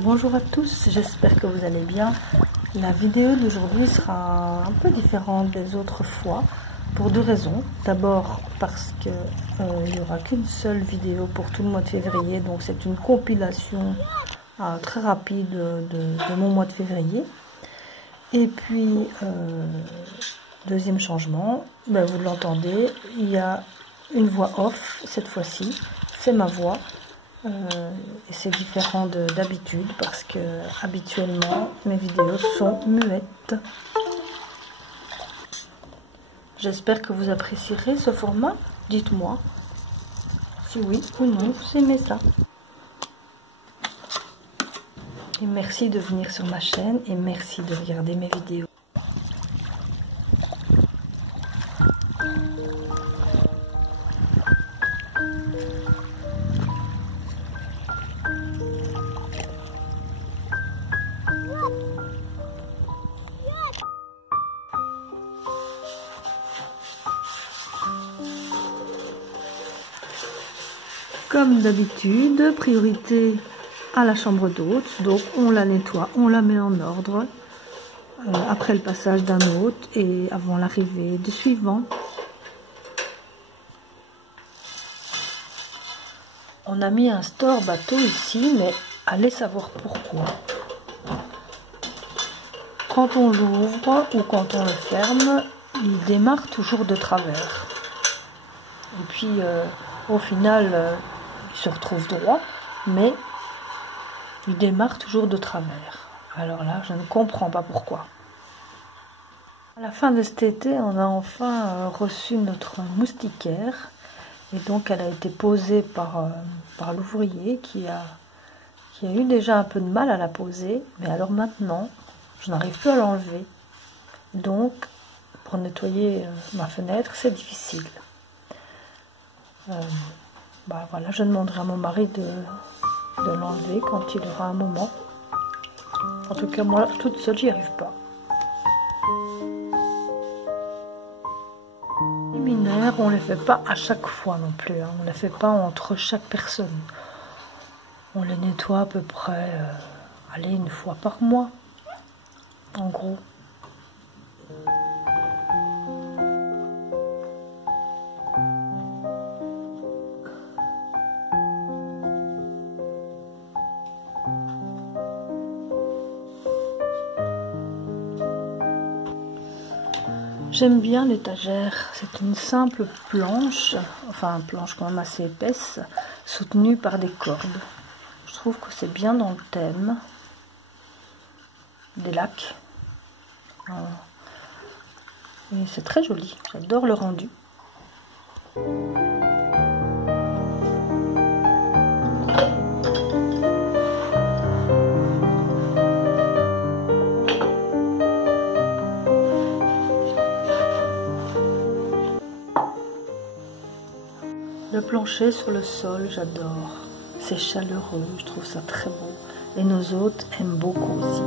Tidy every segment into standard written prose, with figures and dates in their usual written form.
Bonjour à tous, j'espère que vous allez bien. La vidéo d'aujourd'hui sera un peu différente des autres fois pour deux raisons. D'abord parce que il n'y aura qu'une seule vidéo pour tout le mois de février, donc c'est une compilation très rapide de mon mois de février. Et puis deuxième changement, ben vous l'entendez, il y a une voix off cette fois-ci, c'est ma voix. Et c'est différent d'habitude parce que habituellement mes vidéos sont muettes. J'espère que vous apprécierez ce format. Dites-moi si oui ou non vous aimez ça. Et merci de venir sur ma chaîne et merci de regarder mes vidéos. Comme d'habitude, priorité à la chambre d'hôte, donc on la nettoie, on la met en ordre après le passage d'un hôte et avant l'arrivée du suivant. On a mis un store bateau ici, mais allez savoir pourquoi. Quand on l'ouvre ou quand on le ferme, il démarre toujours de travers. Et puis au final, il se retrouve droit, mais il démarre toujours de travers. Alors là, je ne comprends pas pourquoi. À la fin de cet été, on a enfin reçu notre moustiquaire. Et donc, elle a été posée par l'ouvrier qui a eu déjà un peu de mal à la poser. Mais alors maintenant, je n'arrive plus à l'enlever. Donc, pour nettoyer ma fenêtre, c'est difficile. Voilà, je demanderai à mon mari de l'enlever quand il aura un moment. En tout cas, moi, toute seule, j'y arrive pas. Les luminaires, on les fait pas à chaque fois non plus. Hein. On les fait pas entre chaque personne. On les nettoie à peu près, allez, une fois par mois, en gros. J'aime bien l'étagère, c'est une simple planche, enfin une planche quand même assez épaisse, soutenue par des cordes. Je trouve que c'est bien dans le thème des lacs. Et c'est très joli, j'adore le rendu. Le plancher sur le sol, j'adore. C'est chaleureux, je trouve ça très beau. Et nos hôtes aiment beaucoup aussi.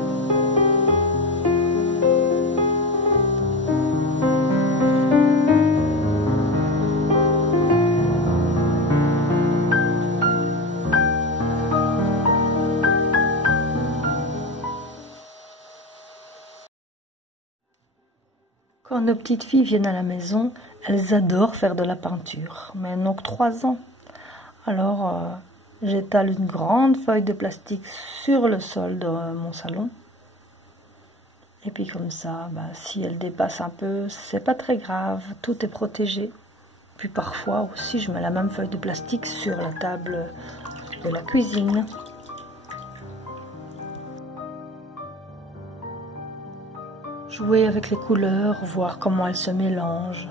Quand nos petites filles viennent à la maison, elles adorent faire de la peinture, mais elles n'ont que 3 ans. Alors, j'étale une grande feuille de plastique sur le sol de mon salon. Et puis comme ça, si elle dépasse un peu, c'est pas très grave, tout est protégé. Puis parfois aussi, je mets la même feuille de plastique sur la table de la cuisine. Jouer avec les couleurs, voir comment elles se mélangent,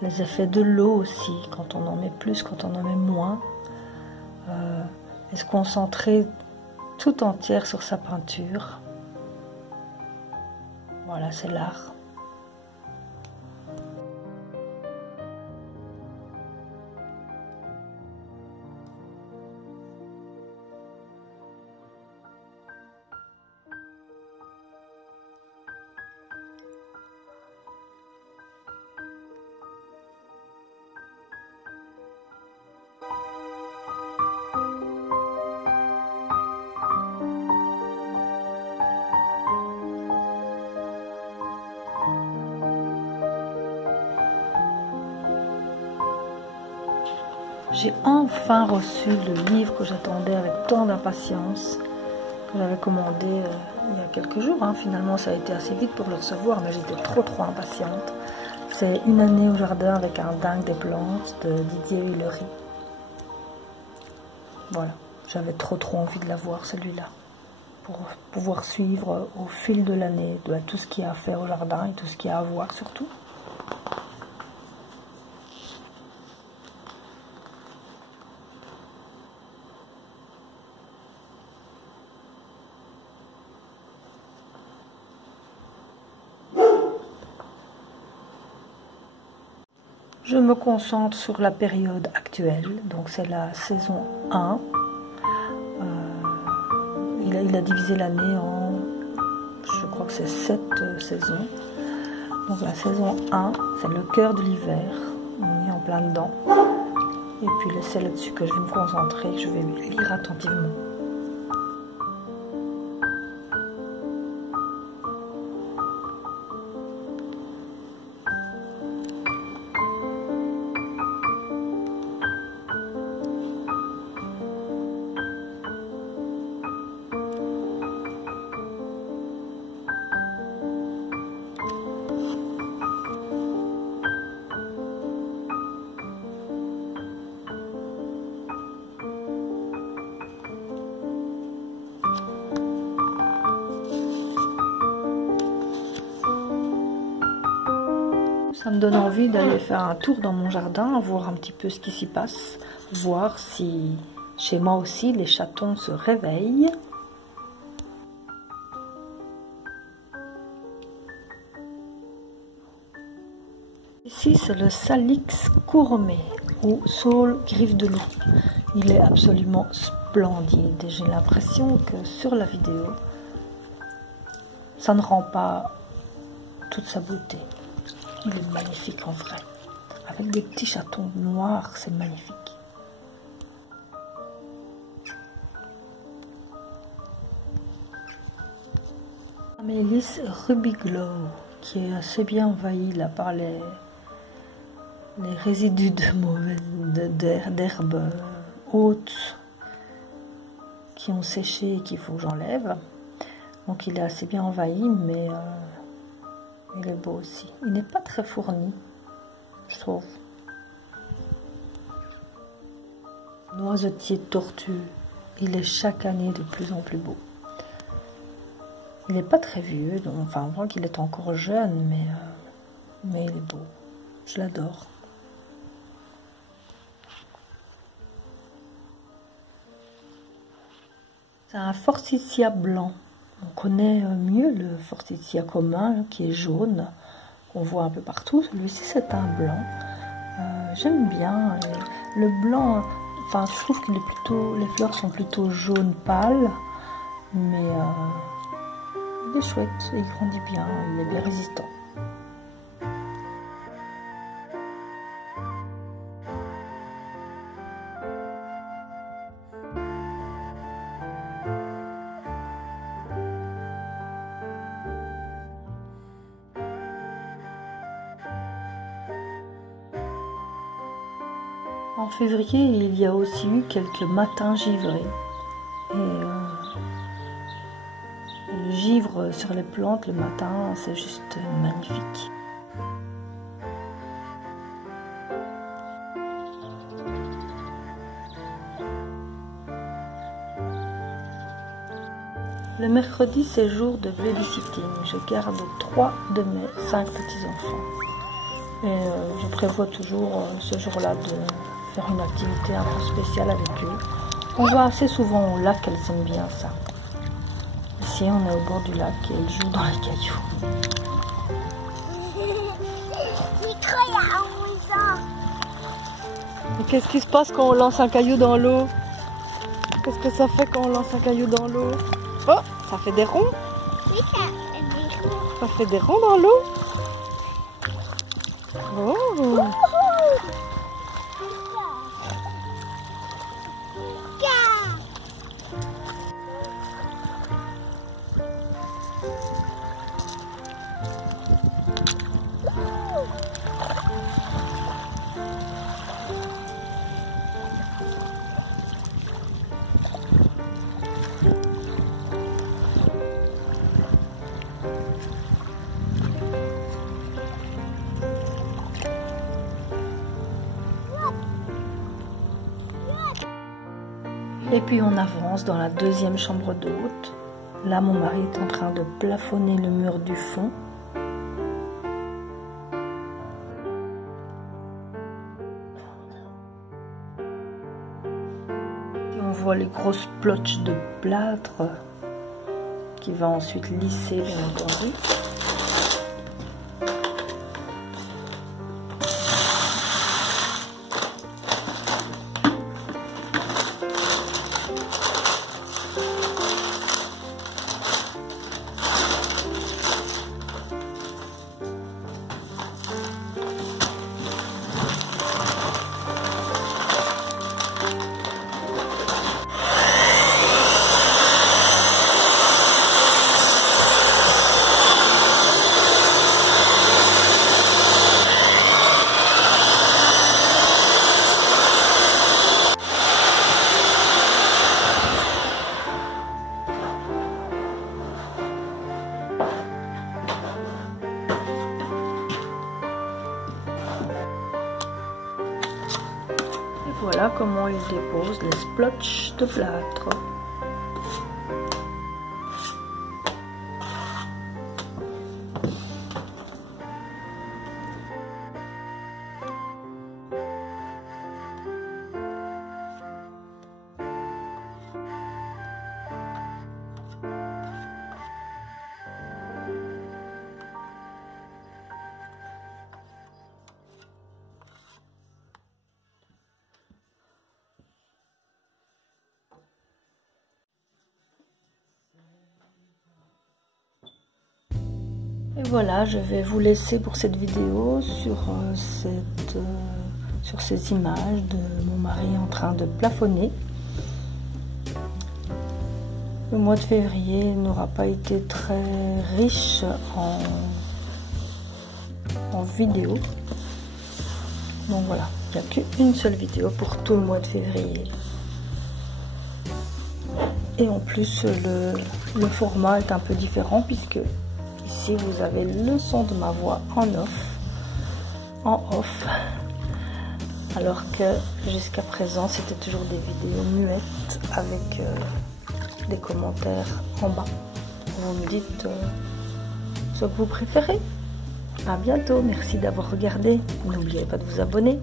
les effets de l'eau aussi, quand on en met plus, quand on en met moins, et se concentrer tout entière sur sa peinture. Voilà, c'est l'art. J'ai enfin reçu le livre que j'attendais avec tant d'impatience, que j'avais commandé il y a quelques jours. Finalement, ça a été assez vite pour le recevoir, mais j'étais trop impatiente. C'est Une année au jardin avec un dingue des plantes de Didier Hillery. Voilà, j'avais trop envie de l'avoir, celui-là, pour pouvoir suivre au fil de l'année tout ce qu'il y a à faire au jardin et tout ce qu'il y a à voir surtout. Je me concentre sur la période actuelle, donc c'est la saison 1. Il a divisé l'année en, je crois que c'est 7 saisons. Donc la saison 1, c'est le cœur de l'hiver, on est en plein dedans. Et puis c'est là-dessus que je vais me concentrer, que je vais lire attentivement. Ça me donne envie d'aller faire un tour dans mon jardin, voir un petit peu ce qui s'y passe, voir si chez moi aussi les chatons se réveillent. Ici c'est le Salix Courmet ou Saule Griffe de Loup. Il est absolument splendide et j'ai l'impression que sur la vidéo ça ne rend pas toute sa beauté. Il est magnifique en vrai. Avec des petits chatons noirs, c'est magnifique. Amélis Rubiglow, qui est assez bien envahi là par les résidus d'herbes hautes qui ont séché et qu'il faut que j'enlève. Donc il est assez bien envahi, mais il est beau aussi. Il n'est pas très fourni, je trouve. Noisetier tortue. Il est chaque année de plus en plus beau. Il n'est pas très vieux, donc, enfin on voit qu'il est encore jeune, mais il est beau. Je l'adore. C'est un forsythia blanc. On connaît mieux le forsythia commun qui est jaune, qu'on voit un peu partout. Celui-ci c'est un blanc. J'aime bien le blanc. Enfin, je trouve qu'il est plutôt, les fleurs sont plutôt jaune pâle, mais il est chouette, il grandit bien, il est bien résistant. En février, il y a aussi eu quelques matins givrés. Et le givre sur les plantes le matin, c'est juste magnifique. Le mercredi, c'est jour de babysitting. Je garde 3 de mes 5 petits-enfants. Et je prévois toujours ce jour-là de faire une activité un peu spéciale avec eux. On va assez souvent au lac, elles aiment bien ça. Ici, on est au bord du lac et elles jouent dans les cailloux. Et qu'est-ce qui se passe quand on lance un caillou dans l'eau? Qu'est-ce que ça fait quand on lance un caillou dans l'eau? Oh, ça fait des ronds? Oui, ça fait des ronds. Ça fait des ronds dans l'eau? Oh! Et puis on avance dans la deuxième chambre d'hôte. Là, mon mari est en train de plafonner le mur du fond. Et on voit les grosses plotches de plâtre qui va ensuite lisser, bien entendu. Voilà comment il dépose les splotches de plâtre. Et voilà, je vais vous laisser pour cette vidéo sur ces images de mon mari en train de plafonner. Le mois de février n'aura pas été très riche en vidéos. Donc voilà, il n'y a qu'une seule vidéo pour tout le mois de février. Et en plus, le format est un peu différent puisque ici vous avez le son de ma voix en off, alors que jusqu'à présent c'était toujours des vidéos muettes avec des commentaires en bas. Vous me dites ce que vous préférez. À bientôt, merci d'avoir regardé. N'oubliez pas de vous abonner.